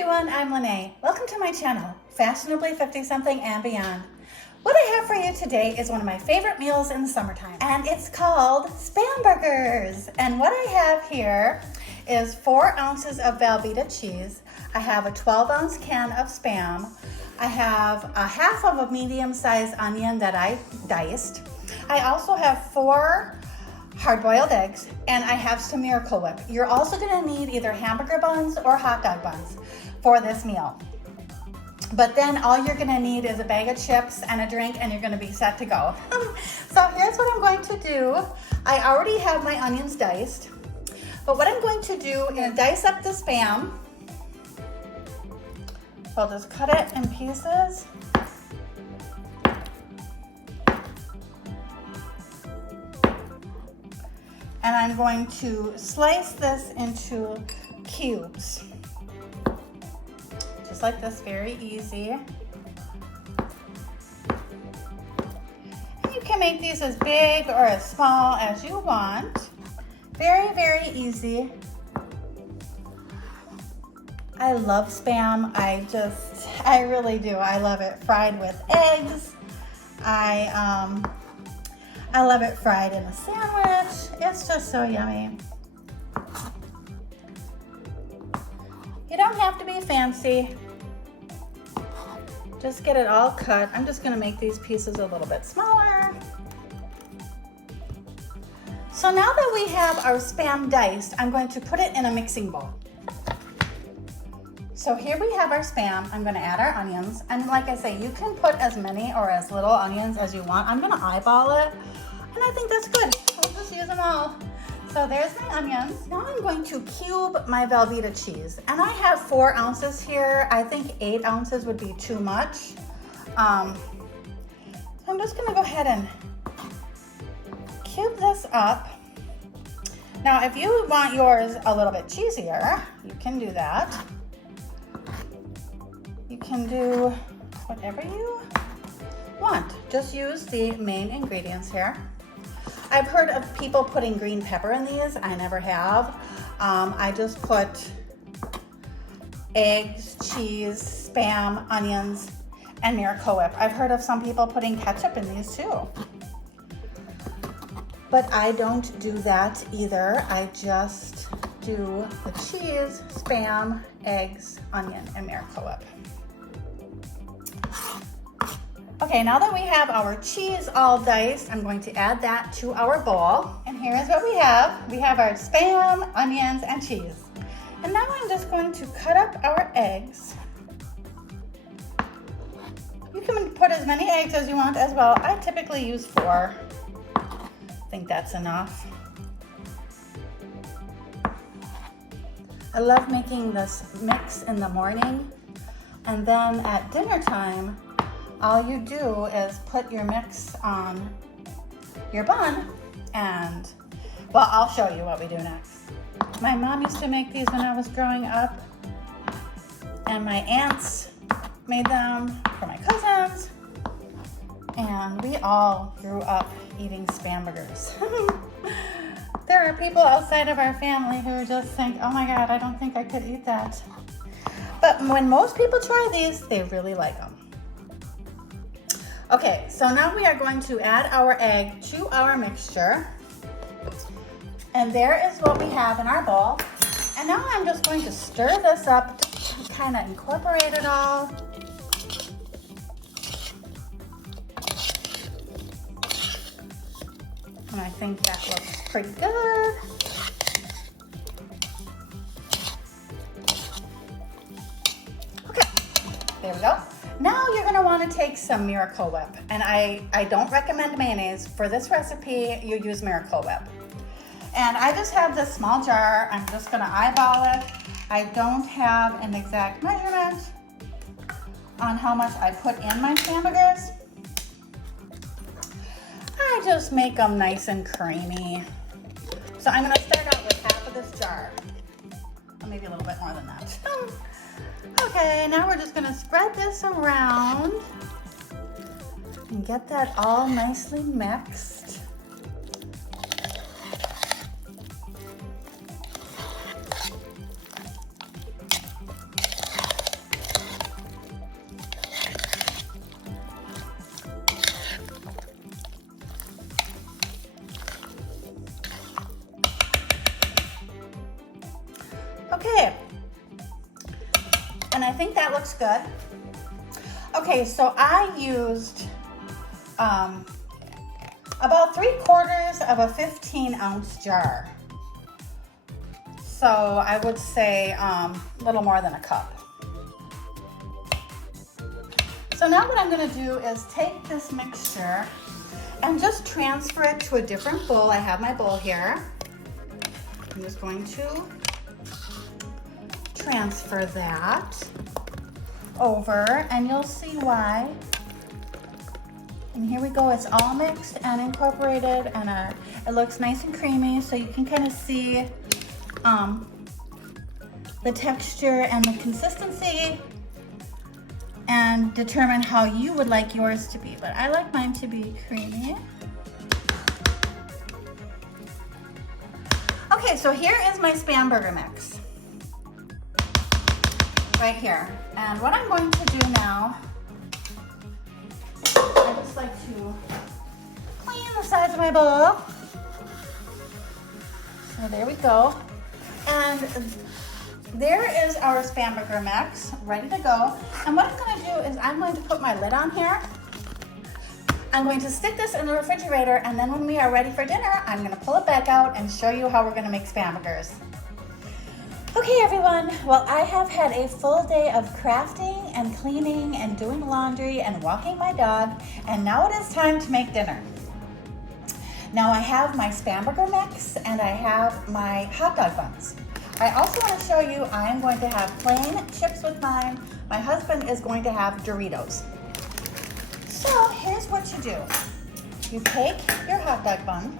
everyone, I'm Lene. Welcome to my channel, Fashionably 50-something and beyond. What I have for you today is one of my favorite meals in the summertime, and it's called Spamburgers. And what I have here is 4 ounces of Velveeta cheese. I have a 12-ounce can of Spam. I have a half of a medium-sized onion that I diced. I also have 4 hard-boiled eggs, and I have some Miracle Whip. You're also gonna need either hamburger buns or hot dog buns for this meal. But then all you're gonna need is a bag of chips and a drink, and you're gonna be set to go. So here's what I'm going to do. I already have my onions diced, but what I'm going to do is dice up the Spam. So I'll just cut it in pieces. And I'm going to slice this into cubes. Just like this, very easy. And you can make these as big or as small as you want. Very, very easy. I love Spam. I really do. I love it fried with eggs. I love it fried in a sandwich. It's just so yummy. You don't have to be fancy. Just get it all cut. I'm just gonna make these pieces a little bit smaller. So now that we have our Spam diced, I'm going to put it in a mixing bowl. So here we have our Spam. I'm gonna add our onions. And like I say, you can put as many or as little onions as you want. I'm gonna eyeball it, and I think that's good. I'll just use them all. So there's my onions. Now I'm going to cube my Velveeta cheese. And I have 4 ounces here. I think 8 ounces would be too much. So I'm just gonna go ahead and cube this up. Now, if you want yours a little bit cheesier, you can do that. You can do whatever you want. Just use the main ingredients here. I've heard of people putting green pepper in these. I never have. I just put eggs, cheese, Spam, onions, and Miracle Whip. I've heard of some people putting ketchup in these too. But I don't do that either. I just do the cheese, Spam, eggs, onion, and Miracle Whip. Okay, now that we have our cheese all diced, I'm going to add that to our bowl. And here's what we have. We have our Spam, onions, and cheese. And now I'm just going to cut up our eggs. You can put as many eggs as you want as well. I typically use 4. I think that's enough. I love making this mix in the morning, and then at dinner time, all you do is put your mix on your bun, and, well, I'll show you what we do next. My mom used to make these when I was growing up, and my aunts made them for my cousins, and we all grew up eating Spamburgers. There are people outside of our family who just think, oh my God, I don't think I could eat that. But when most people try these, they really like them. Okay, so now we are going to add our egg to our mixture. And there is what we have in our bowl. And now I'm just going to stir this up to kind of incorporate it all. And I think that looks pretty good. Okay, there we go. Now you're gonna wanna take some Miracle Whip. And I don't recommend mayonnaise. For this recipe, you use Miracle Whip. And I just have this small jar. I'm just gonna eyeball it. I don't have an exact measurement on how much I put in my Spamburgers. I just make them nice and creamy. So I'm gonna start out with half of this jar. Or maybe a little bit more than that. Okay, now we're just gonna spread this around and get that all nicely mixed. Okay, and I think that looks good. Okay, so I used about 3/4 of a 15-ounce jar. So I would say a little more than a cup. So now what I'm gonna do is take this mixture and just transfer it to a different bowl. I have my bowl here. I'm just going to transfer that over, and you'll see why. And here we go, it's all mixed and incorporated, and it looks nice and creamy, so you can kind of see the texture and the consistency and determine how you would like yours to be. But I like mine to be creamy. Okay, so here is my Spamburger mix. Right here. And what I'm going to do now, I just like to clean the sides of my bowl. So there we go. And there is our Spamburger mix ready to go. And what I'm going to do is I'm going to put my lid on here. I'm going to stick this in the refrigerator, and then when we are ready for dinner, I'm going to pull it back out and show you how we're going to make Spamburgers. Okay everyone, well, I have had a full day of crafting and cleaning and doing laundry and walking my dog, and now it is time to make dinner. Now I have my Spamburger mix and I have my hot dog buns. I also want to show you I'm going to have plain chips with mine. My husband is going to have Doritos. So here's what you do. You take your hot dog bun.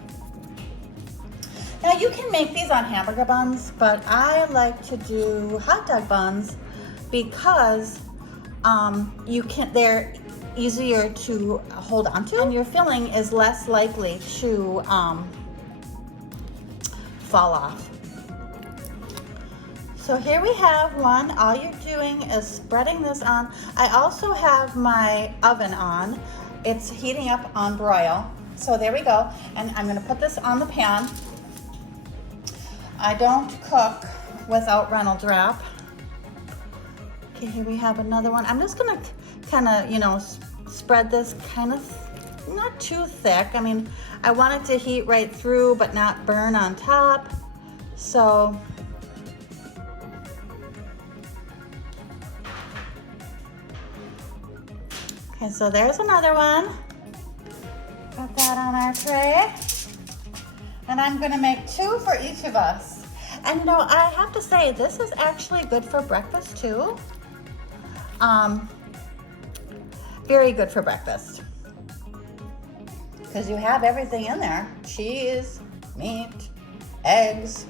Now you can make these on hamburger buns, but I like to do hot dog buns because they're easier to hold onto, and your filling is less likely to fall off. So here we have one. All you're doing is spreading this on. I also have my oven on. It's heating up on broil. So there we go. And I'm gonna put this on the pan. I don't cook without Reynolds wrap. Okay, here we have another one. I'm just gonna kind of, spread this kind of, not too thick. I mean, I want it to heat right through, but not burn on top. So, okay, so there's another one. Put that on our tray. And I'm gonna make 2 for each of us. And I have to say, this is actually good for breakfast too. Very good for breakfast. Because you have everything in there. Cheese, meat, eggs.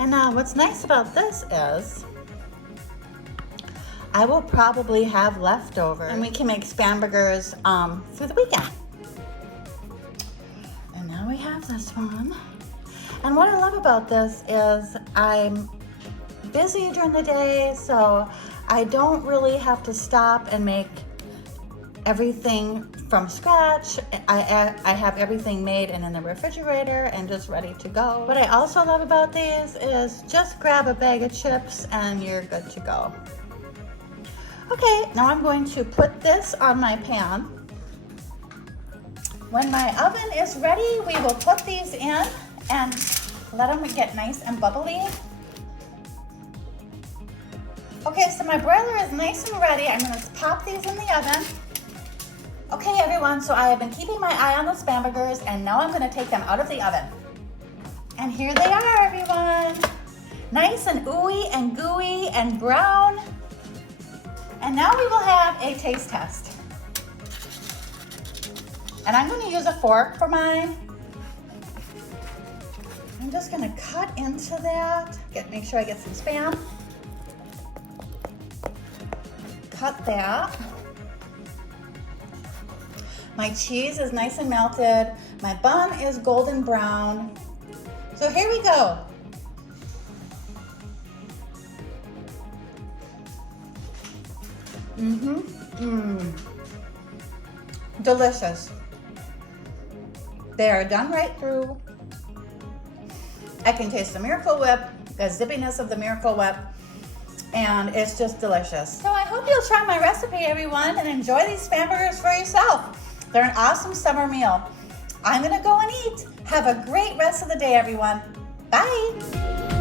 And what's nice about this is, I will probably have leftovers, and we can make Spamburgers through the weekend. And now we have this one. And what I love about this is I'm busy during the day, so I don't really have to stop and make everything from scratch. I have everything made and in the refrigerator and just ready to go. What I also love about these is just grab a bag of chips and you're good to go. Okay, now I'm going to put this on my pan. When my oven is ready, we will put these in and let them get nice and bubbly. Okay, so my broiler is nice and ready. I'm gonna pop these in the oven. Okay, everyone, so I have been keeping my eye on the Spamburgers, and now I'm gonna take them out of the oven. And here they are, everyone. Nice and ooey and gooey and brown. And now we will have a taste test. And I'm gonna use a fork for mine. I'm just gonna cut into that. Make sure I get some Spam. Cut that. My cheese is nice and melted. My bun is golden brown. So here we go. Delicious. They are done right through. I can taste the Miracle Whip. the zippiness of the Miracle Whip, and it's just delicious. So I hope you'll try my recipe, everyone, and enjoy these Spamburgers for yourself. They're an awesome summer meal. I'm gonna go and eat. Have a great rest of the day, everyone. Bye.